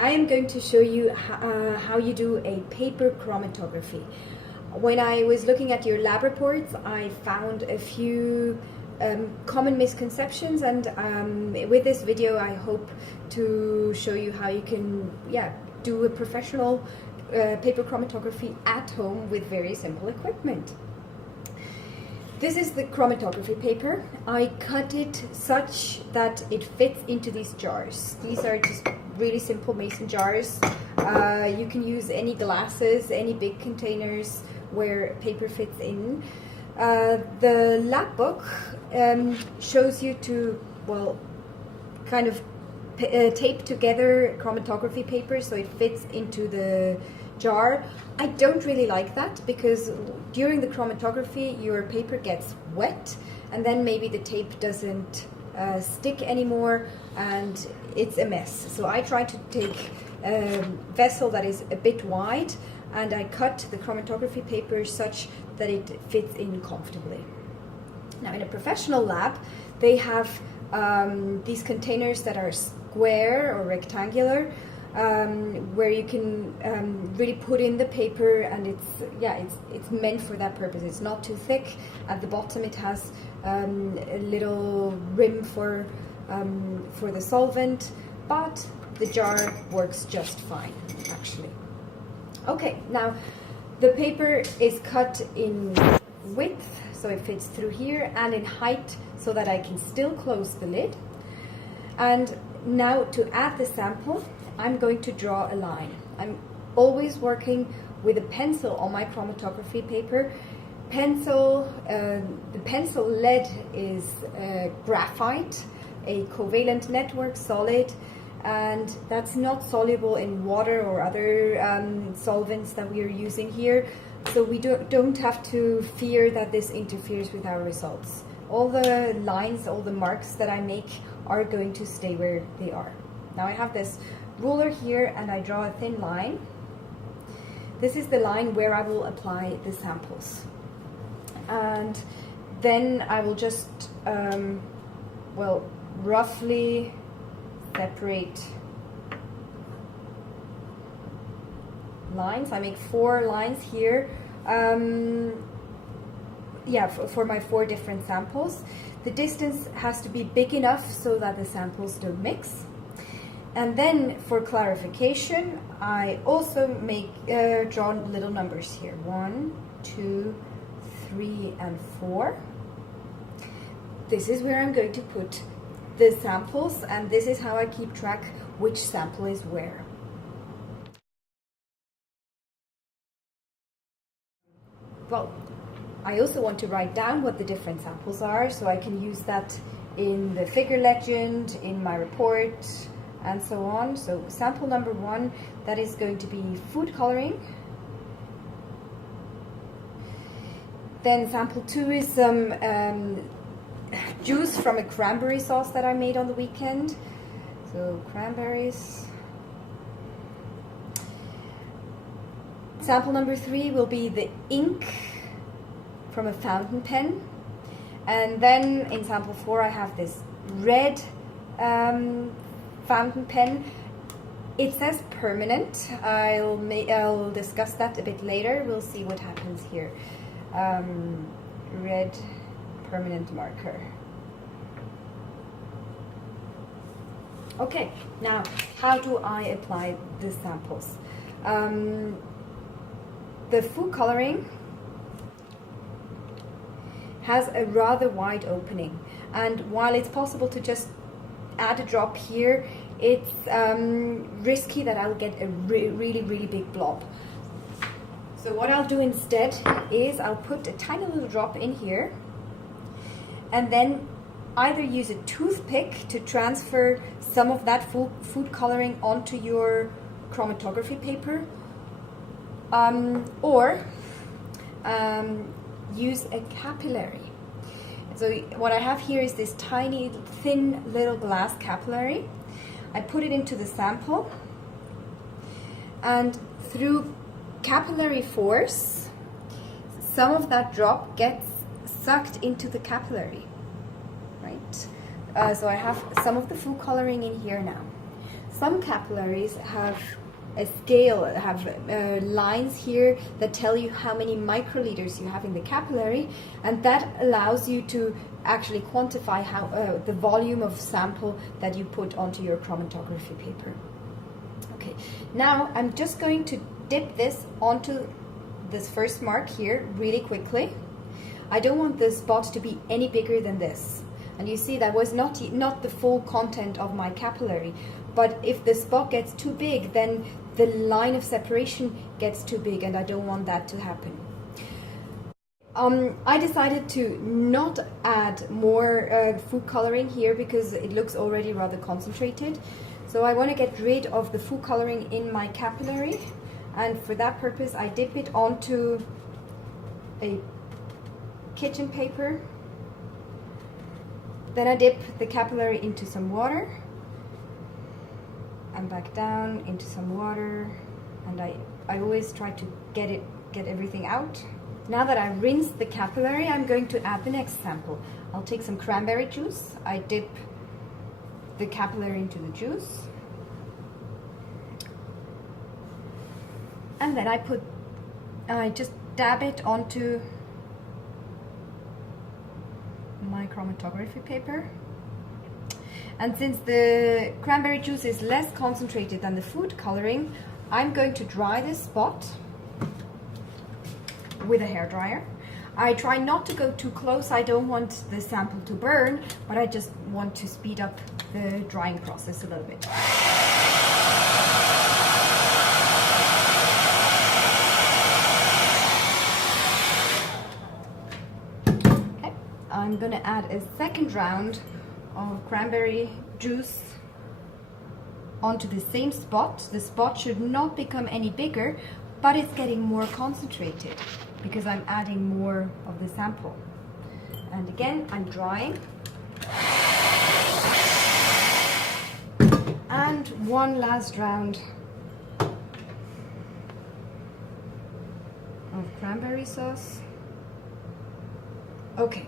I am going to show you how you do a paper chromatography. When I was looking at your lab reports, I found a few common misconceptions, and with this video I hope to show you how you can do a professional paper chromatography at home with very simple equipment. This is the chromatography paper. I cut it such that it fits into these jars. These are just really simple mason jars. You can use any glasses, any big containers where paper fits in. The lab book shows you to, kind of tape together chromatography paper so it fits into the jar. I don't really like that because during the chromatography your paper gets wet and then maybe the tape doesn't stick anymore and it's a mess. So I try to take a vessel that is a bit wide and I cut the chromatography paper such that it fits in comfortably. Now in a professional lab they have these containers that are square or rectangular, where you can really put in the paper, and it's meant for that purpose. It's not too thick. At the bottom it has a little rim for the solvent, but the jar works just fine actually. Okay, now the paper is cut in width so it fits through here, and in height so that I can still close the lid. And now to add the sample, I'm going to draw a line. I'm always working with a pencil on my chromatography paper. The pencil lead is graphite, a covalent network solid, and that's not soluble in water or other solvents that we are using here. So we don't have to fear that this interferes with our results. All the lines, all the marks that I make are going to stay where they are. Now I have this ruler here and I draw a thin line. This is the line where I will apply the samples. And then I will just, roughly separate lines. I make 4 lines here. For my 4 different samples. The distance has to be big enough so that the samples don't mix. And then for clarification, I also draw little numbers here. 1, 2, 3, and 4. This is where I'm going to put the samples, and this is how I keep track which sample is where. Well, I also want to write down what the different samples are, so I can use that in the figure legend, in my report, and so on. So sample number 1, that is going to be food coloring. Then sample 2 is some juice from a cranberry sauce that I made on the weekend. So cranberries. Sample number 3 will be the ink from a fountain pen. And then in sample 4 I have this red fountain pen. It says permanent. I'll discuss that a bit later. We'll see what happens here. Red permanent marker. Okay, now how do I apply the samples? The food coloring has a rather wide opening, and while it's possible to just add a drop here, it's risky that I'll get a really big blob. So what I'll do instead is I'll put a tiny little drop in here and then either use a toothpick to transfer some of that food coloring onto your chromatography paper, or use a capillary. So what I have here is this tiny thin little glass capillary. I put it into the sample, and through capillary force some of that drop gets sucked into the capillary, right? So I have some of the food coloring in here now. some capillaries have a scale, have lines here that tell you how many microliters you have in the capillary, and that allows you to actually quantify how the volume of sample that you put onto your chromatography paper. Okay, now I'm just going to dip this onto this first mark here really quickly. I don't want the spot to be any bigger than this. And you see that was not the full content of my capillary. But if the spot gets too big, then the line of separation gets too big, and I don't want that to happen. I decided to not add more food coloring here because it looks already rather concentrated. So I want to get rid of the food coloring in my capillary, and for that purpose I dip it onto a kitchen paper. Then I dip the capillary into some water and back down into some water, and I always try to get everything out. Now that I've rinsed the capillary, I'm going to add the next sample. I'll take some cranberry juice. I dip the capillary into the juice, and then I just dab it onto my chromatography paper. And since the cranberry juice is less concentrated than the food coloring, I'm going to dry this spot with a hairdryer. I try not to go too close. I don't want the sample to burn, but I just want to speed up the drying process a little bit. Okay, I'm going to add a second round of cranberry juice onto the same spot. The spot should not become any bigger, but it's getting more concentrated because I'm adding more of the sample. And again, I'm drying. And one last round of cranberry sauce. Okay,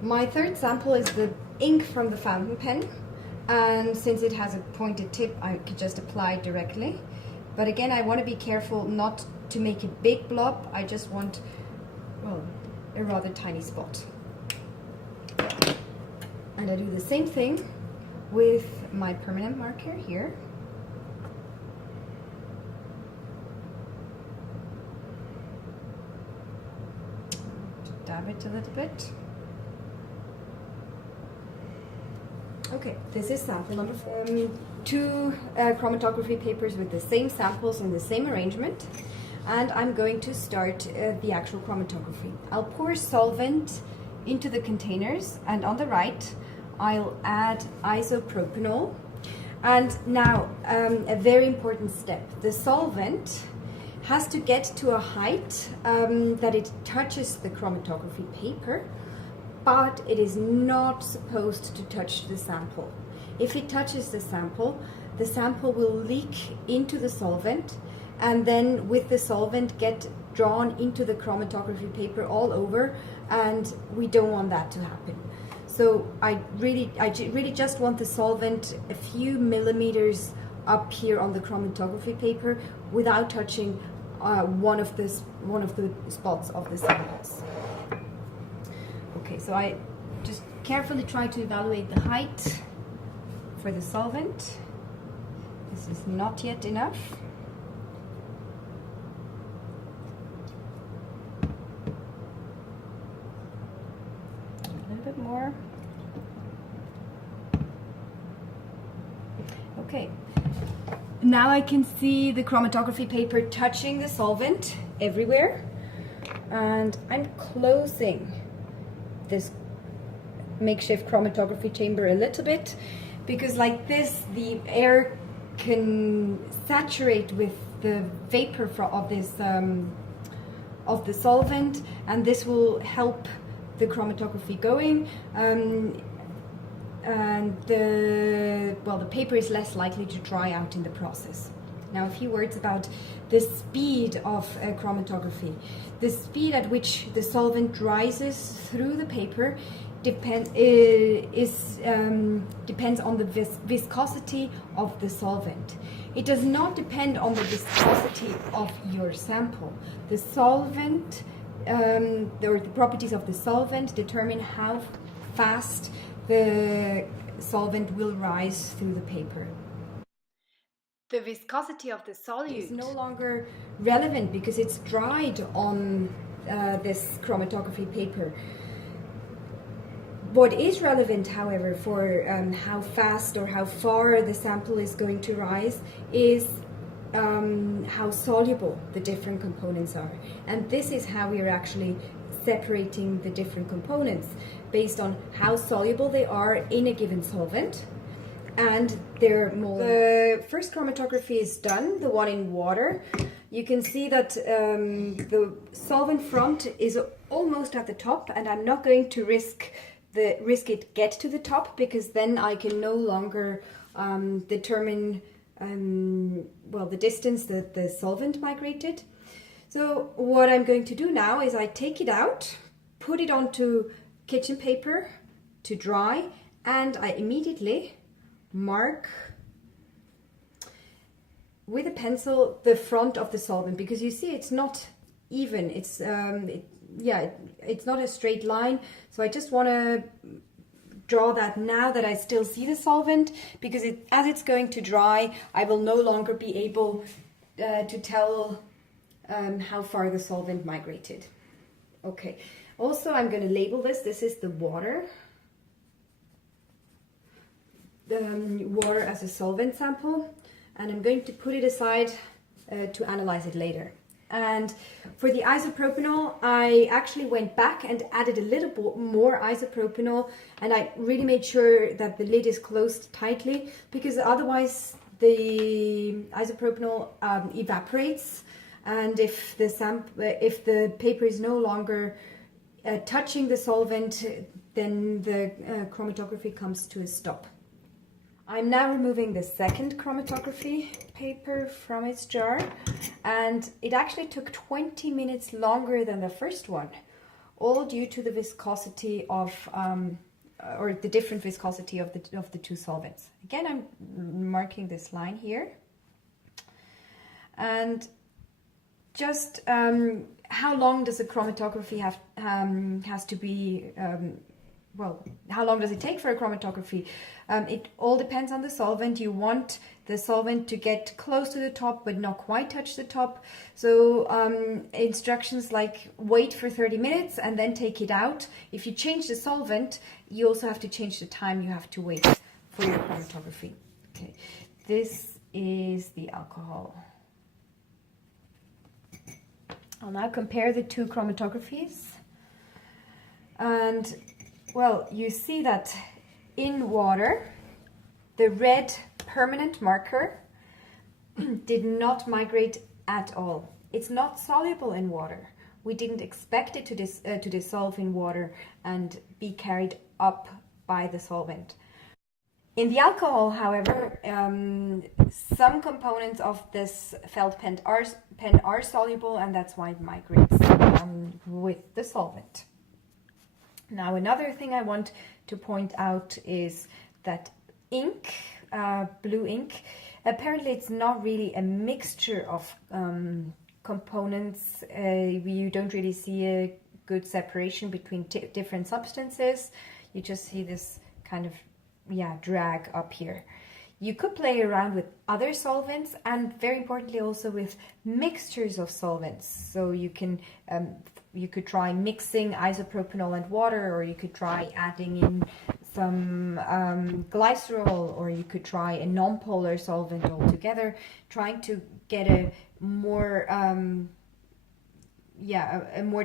my third sample is the ink from the fountain pen, and since it has a pointed tip, I could just apply it directly. But again, I want to be careful not to make a big blob. I just want, well, a rather tiny spot. And I do the same thing with my permanent marker here. Dab it a little bit. Okay, this is sample number 4. Two chromatography papers with the same samples and the same arrangement, and I'm going to start the actual chromatography. I'll pour solvent into the containers, and on the right I'll add isopropanol. And now a very important step: the solvent has to get to a height that it touches the chromatography paper, but it is not supposed to touch the sample. If it touches the sample will leak into the solvent, and then with the solvent get drawn into the chromatography paper all over, and we don't want that to happen. So I really just want the solvent a few millimeters up here on the chromatography paper without touching one of the spots of the samples. Okay, so I just carefully try to evaluate the height for the solvent. This is not yet enough. A little bit more. Okay, now I can see the chromatography paper touching the solvent everywhere, and I'm closing this makeshift chromatography chamber a little bit, because like this the air can saturate with the vapor of the solvent, and this will help the chromatography going, and the paper is less likely to dry out in the process. Now a few words about the speed of chromatography. The speed at which the solvent rises through the paper depends on the viscosity of the solvent. It does not depend on the viscosity of your sample. The solvent, or the properties of the solvent determine how fast the solvent will rise through the paper. The viscosity of the solute is no longer relevant because it's dried on this chromatography paper. What is relevant, however, for how fast or how far the sample is going to rise is how soluble the different components are. And this is how we are actually separating the different components based on how soluble they are in a given solvent and their mole. The first chromatography is done, the one in water. You can see that the solvent front is almost at the top, and I'm not going to risk it get to the top, because then I can no longer determine the distance that the solvent migrated. So what I'm going to do now is I take it out, put it onto kitchen paper to dry, and I immediately mark with a pencil the front of the solvent, because you see it's not even, it's it's not a straight line. So I just want to draw that now that I still see the solvent, because as it's going to dry, I will no longer be able to tell how far the solvent migrated. Okay, also I'm going to label this. This is the water. Water as a solvent sample, and I'm going to put it aside to analyze it later. And for the isopropanol, I actually went back and added a little more isopropanol, and I really made sure that the lid is closed tightly, because otherwise the isopropanol evaporates, and if the paper is no longer touching the solvent, then the chromatography comes to a stop. I'm now removing the second chromatography paper from its jar, and it actually took 20 minutes longer than the first one, all due to the viscosity of, or the different viscosity of the two solvents. Again, I'm marking this line here, and just how long does a chromatography has to be? How long does it take for a chromatography? It all depends on the solvent. You want the solvent to get close to the top but not quite touch the top. So instructions like wait for 30 minutes and then take it out. If you change the solvent, you also have to change the time you have to wait for your chromatography. Okay, this is the alcohol. I'll now compare the two chromatographies, and well, you see that in water, the red permanent marker did not migrate at all. It's not soluble in water. We didn't expect it to dissolve in water and be carried up by the solvent. In the alcohol, however, some components of this felt pen are soluble, and that's why it migrates with the solvent. Now, another thing I want to point out is that ink, blue ink, apparently it's not really a mixture of components. You don't really see a good separation between different substances. You just see this kind of drag up here. You could play around with other solvents, and very importantly also with mixtures of solvents. So you could try mixing isopropanol and water, or you could try adding in some glycerol, or you could try a non-polar solvent altogether, trying to get a more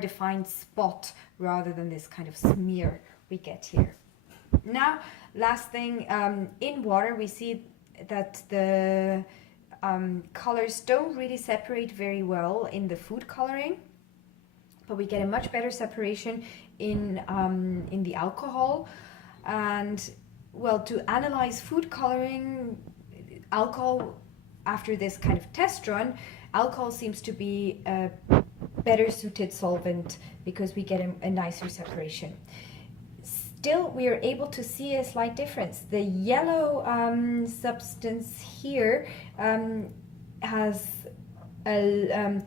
defined spot rather than this kind of smear we get here. Now, last thing, in water we see that the colors don't really separate very well in the food coloring, but we get a much better separation in the alcohol. And well, to analyze food coloring, alcohol, after this kind of test run, alcohol seems to be a better suited solvent because we get a nicer separation. still we are able to see a slight difference. The yellow substance here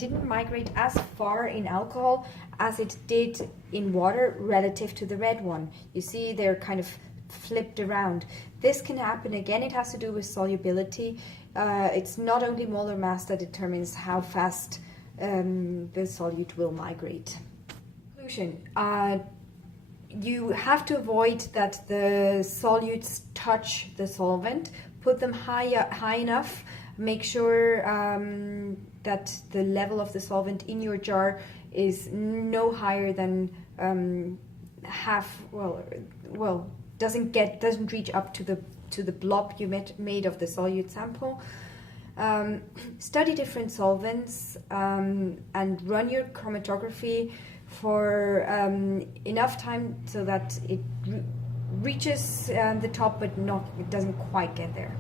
didn't migrate as far in alcohol as it did in water relative to the red one. You see they're kind of flipped around. This can happen again, it has to do with solubility. It's not only molar mass that determines how fast the solute will migrate. Conclusion. You have to avoid that the solutes touch the solvent. Put them high enough. Make sure that the level of the solvent in your jar is no higher than half. Doesn't reach up to the blob you made of the solute sample. Study different solvents and run your chromatography for enough time so that it reaches the top, but it doesn't quite get there.